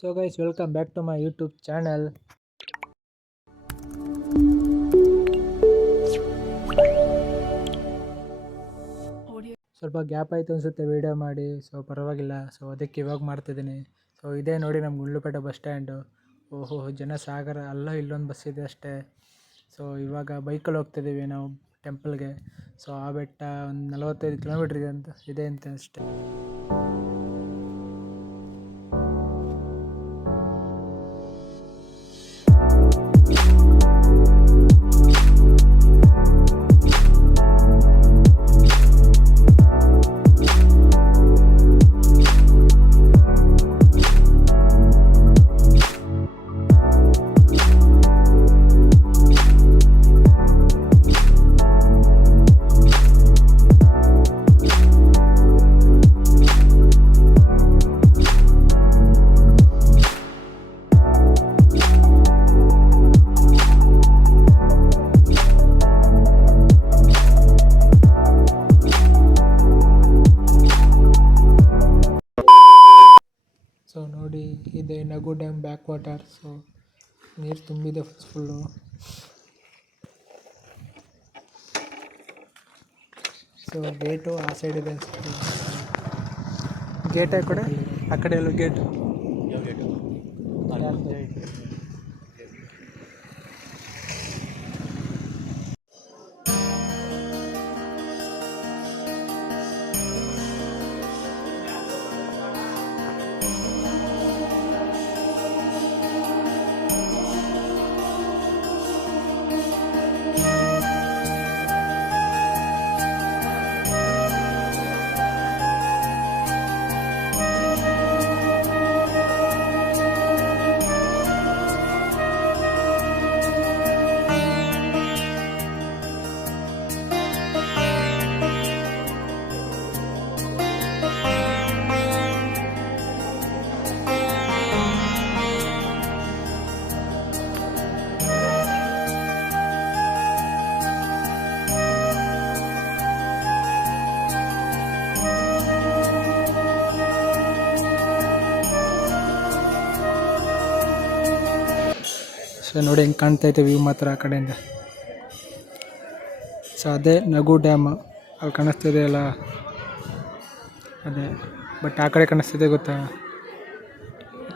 So guys, welcome back to my YouTube channel. ಸ್ವಲ್ಪ gap ಆಯಿತು ಅನಿಸುತ್ತೆ ವೀಡಿಯೋ ಮಾಡಿ, ಸೊ ಪರವಾಗಿಲ್ಲ. ಸೊ ಅದಕ್ಕೆ ಇವಾಗ ಮಾಡ್ತಿದ್ದೀನಿ. ಸೊ ಇದೇ ನೋಡಿ ನಮ್ಮ ಗುಂಡ್ಲುಪೇಟೆ ಬಸ್ ಸ್ಟ್ಯಾಂಡು. ಓಹೋ, ಜನ ಸಾಗರ. ಅಲ್ಲೋ ಇಲ್ಲೊಂದು ಬಸ್ ಇದೆ ಅಷ್ಟೇ. ಸೊ ಇವಾಗ ಬೈಕಲ್ಲಿ ಹೋಗ್ತಿದ್ದೀವಿ ನಾವು ಟೆಂಪಲ್ಗೆ. ಸೊ ಆ ಬೆಟ್ಟ ಒಂದು 45 ಕಿಲೋಮೀಟ್ರ್ ಇದೆ ಅಂತ ಅಷ್ಟೇ. ಸೊ ನೋಡಿ, ಇದೆ ನಗು ಡ್ಯಾಮ್ ಬ್ಯಾಕ್ ವಾಟರ್. ಸೊ ನೀರು ತುಂಬಿದೆ ಫುಲ್ಲು. ಸೊ ಗೇಟು ಆ ಸೈಡ್ ಇದೆ ಅನ್ಸುತ್ತೆ. ಗೇಟ್ ಆ ಕಡೆ ಎಲ್ಲೋ ಗೇಟ್. ಸೊ ನೋಡಿ ಹೆಂಗೆ ಕಾಣ್ತೈತೆ ವ್ಯೂ ಮಾತ್ರ ಆ ಕಡೆಯಿಂದ. ಸೊ ಅದೇ ನಗು ಡ್ಯಾಮ್ ಅಲ್ಲಿ ಕಾಣಿಸ್ತಿದೆ ಅಲ್ಲ, ಅದೇ. ಬಟ್ ಆ ಕಡೆ ಕಾಣಿಸ್ತಿದೆ ಗೊತ್ತಾ,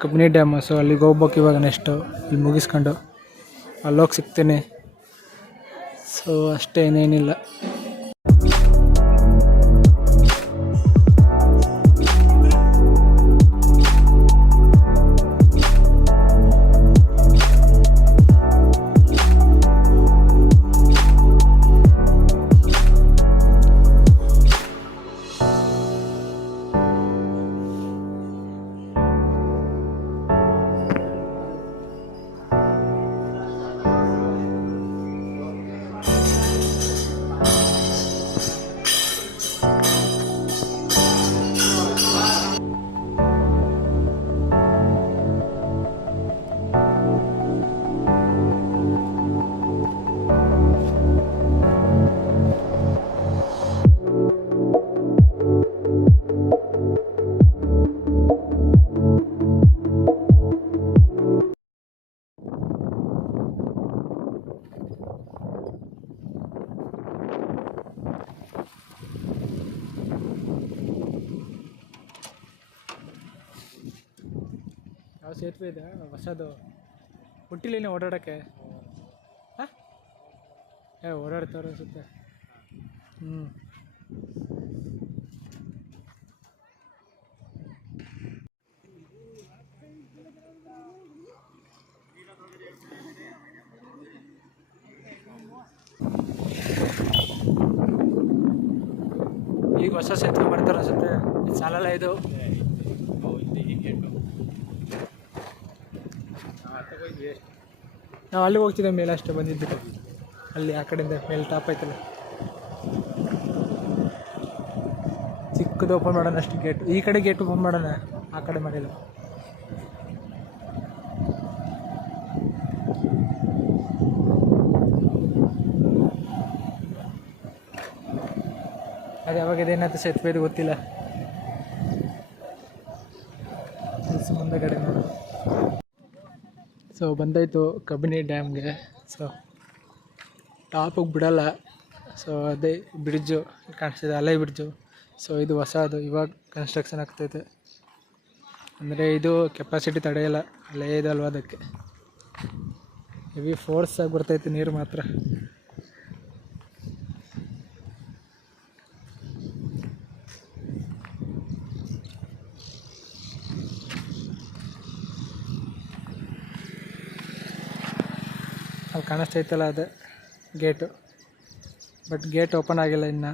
ಕಬಿನಿ ಡ್ಯಾಮ್. ಸೊ ಅಲ್ಲಿಗೆ ಹೋಗ್ಬೇಕು ಇವಾಗ. ನೆಕ್ಸ್ಟು ಇಲ್ಲಿ ಮುಗಿಸ್ಕೊಂಡು ಅಲ್ಲೋಗಿ ಸಿಗ್ತೀನಿ. ಸೊ ಅಷ್ಟೇ, ಇನ್ನೇನಿಲ್ಲ. ಯಾವ ಸೇತುವೆ ಇದೆ ಹೊಸದು, ಹುಟ್ಟಿಲೇನೆ ಓಡಾಡೋಕ್ಕೆ. ಹಾಂ, ಓಡಾಡ್ತಾರೆ ಅನಿಸುತ್ತೆ. ಈಗ ಹೊಸ ಸೇತುವೆ ಮಾಡ್ತಾರೆ ಅನಿಸುತ್ತೆ. ಸಾಲಲ್ಲ ಇದು. ನಾವು ಅಲ್ಲಿ ಹೋಗ್ತಿದ್ದೇವೆ ಮೇಲೆ ಅಷ್ಟೇ ಬಂದಿದ್ದು. ಅಲ್ಲಿ ಆ ಕಡೆಯಿಂದ ಮೇಲೆ ಟಾಪ್ ಆಯ್ತಲ್ಲ, ಚಿಕ್ಕದು ಓಪನ್ ಮಾಡೋಣ ಅಷ್ಟು ಗೇಟ್. ಈ ಕಡೆ ಗೇಟ್ ಓಪನ್ ಮಾಡೋಣ, ಆ ಕಡೆ ಮಾಡಿಲ್ಲ. ಅದು ಯಾವಾಗಿದೆ ಏನಾಯ್ತು ಸೇತುವೆ ಗೊತ್ತಿಲ್ಲ. ಮುಂದೆಗಡೆ ನೋಡಿ. ಸೊ ಬಂದಾಯಿತು ಕಬಿನಿ ಡ್ಯಾಮ್ಗೆ. ಸೊ ಟಾಪಿಗೆ ಬಿಡಲ್ಲ. ಸೊ ಅದೇ ಬ್ರಿಡ್ಜು ಕಾಣಿಸ್ತಿದೆ, ಅಲೆ ಬ್ರಿಡ್ಜು. ಸೊ ಇದು ಹೊಸದು ಇವಾಗ ಕನ್ಸ್ಟ್ರಕ್ಷನ್ ಆಗ್ತೈತೆ. ಅಂದರೆ ಇದು ಕೆಪಾಸಿಟಿ ತಡೆಯಲ್ಲ, ಅಲ್ಲೇ ಇದಲ್ವ ಅದಕ್ಕೆ ಹೆವಿ ಫೋರ್ಸಾಗಿ ಬರ್ತೈತೆ ನೀರು ಮಾತ್ರ. ಅಲ್ಲಿ ಕಾಣಿಸ್ತೈತಲ್ಲ ಅದೇ ಗೇಟು, ಬಟ್ ಗೇಟ್ ಓಪನ್ ಆಗಿಲ್ಲ ಇನ್ನು.